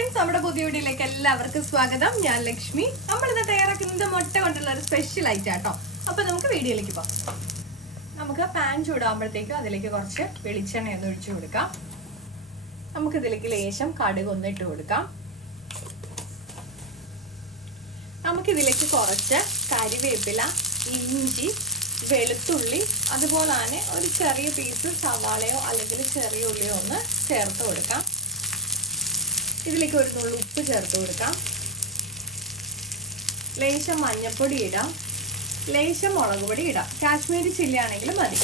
Friends നമ്മുടെ പുതിയ വീഡിയോയിലേക്ക് എല്ലാവർക്കും സ്വാഗതം. ഞാൻ ലക്ഷ്മി. നമ്മൾ ഇന്ന് തയ്യാറാക്കുന്നത് മുട്ട കൊണ്ടുള്ള ഒരു സ്പെഷ്യൽ ഐറ്റം ആട്ടോ. അപ്പൊ നമുക്ക് വീഡിയോയിലേക്ക് പോകാം. നമുക്ക് പാൻ ചൂടാകുമ്പോഴത്തേക്കും അതിലേക്ക് കുറച്ച് വെളിച്ചെണ്ണ ഒന്ന് ഒഴിച്ചു കൊടുക്കാം. നമുക്ക് ഇതിലേക്ക് ലേശം കടുക് ഒന്ന് ഇട്ട് കൊടുക്കാം. നമുക്കിതിലേക്ക് കുറച്ച് കരിവേപ്പില ഇഞ്ചി വെളുത്തുള്ളി അതുപോലെ തന്നെ ഒരു ചെറിയ പീസ് സവാളയോ അല്ലെങ്കിൽ ചെറിയ ഉള്ളിയോ ഒന്ന് ചേർത്ത് കൊടുക്കാം. ഇതിലേക്ക് ഒരു നുള്ളു ഉപ്പ് ചേർത്ത് കൊടുക്കാം. ലേശം മഞ്ഞൾപ്പൊടി ഇടാം. ലേശം മുളക് പൊടി ഇടാം. കാശ്മീരി ചില്ലി ആണെങ്കിലും മതി.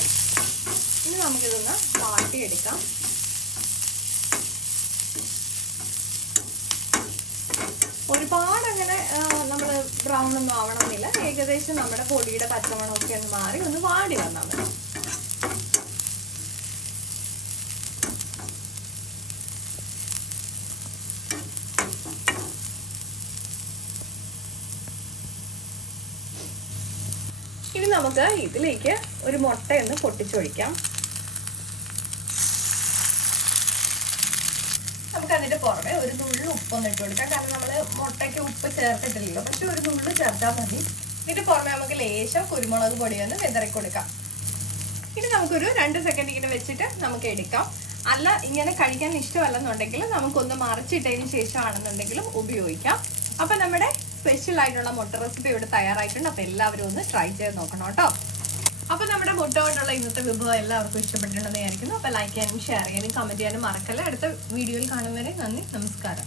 ഇനി നമുക്കിതൊന്ന് വാട്ടിയെടുക്കാം. ഒരുപാട് അങ്ങനെ നമ്മൾ ബ്രൗൺ ഒന്നും ആവണമെന്നില്ല. ഏകദേശം നമ്മുടെ പൊടിയുടെ പച്ചമണമൊക്കെ ഒന്ന് മാറി ഒന്ന് വാടി വന്നാൽ മതി. ഇനി നമുക്ക് ഇതിലേക്ക് ഒരു മുട്ടയൊന്ന് പൊട്ടിച്ചൊഴിക്കാം. നമുക്ക് അതിന്റെ പുറമെ ഒരു നുള്ളു ഉപ്പൊന്ന് ഇട്ട് കൊടുക്കാം. കാരണം നമ്മൾ മുട്ടയ്ക്ക് ഉപ്പ് ചേർത്തിട്ടില്ലല്ലോ. പക്ഷെ ഒരു നുള്ളു ചേർത്താൽ മതി. ഇതിന്റെ പുറമെ നമുക്ക് ലേശം കുരുമുളക് പൊടി ഒന്ന് വിതറി കൊടുക്കാം. ഇനി നമുക്കൊരു രണ്ട് സെക്കൻഡ് ഇങ്ങനെ വെച്ചിട്ട് നമുക്ക് എടുക്കാം. അല്ല ഇങ്ങനെ കഴിക്കാൻ ഇഷ്ടമല്ലെന്നുണ്ടെങ്കിൽ നമുക്കൊന്ന് മറിച്ചിട്ടതിന് ശേഷമാണെന്നുണ്ടെങ്കിലും ഉപയോഗിക്കാം. അപ്പൊ നമ്മുടെ സ്പെഷ്യൽ ആയിട്ടുള്ള മുട്ട റെസിപ്പി ഇവിടെ തയ്യാറായിട്ടുണ്ട്. അപ്പൊ എല്ലാവരും ഒന്ന് ട്രൈ ചെയ്ത് നോക്കണം കേട്ടോ. അപ്പൊ നമ്മുടെ മുട്ട കൊണ്ടുള്ള ഇന്നത്തെ വിഭവം എല്ലാവർക്കും ഇഷ്ടപ്പെട്ടിട്ടുണ്ടെന്ന് വിചാരിക്കുന്നു. അപ്പൊ ലൈക്ക് ചെയ്യാനും ഷെയർ ചെയ്യാനും കമന്റ് ചെയ്യാനും മറക്കല്ല. അടുത്ത വീഡിയോയിൽ കാണുന്നവരെ നന്ദി നമസ്കാരം.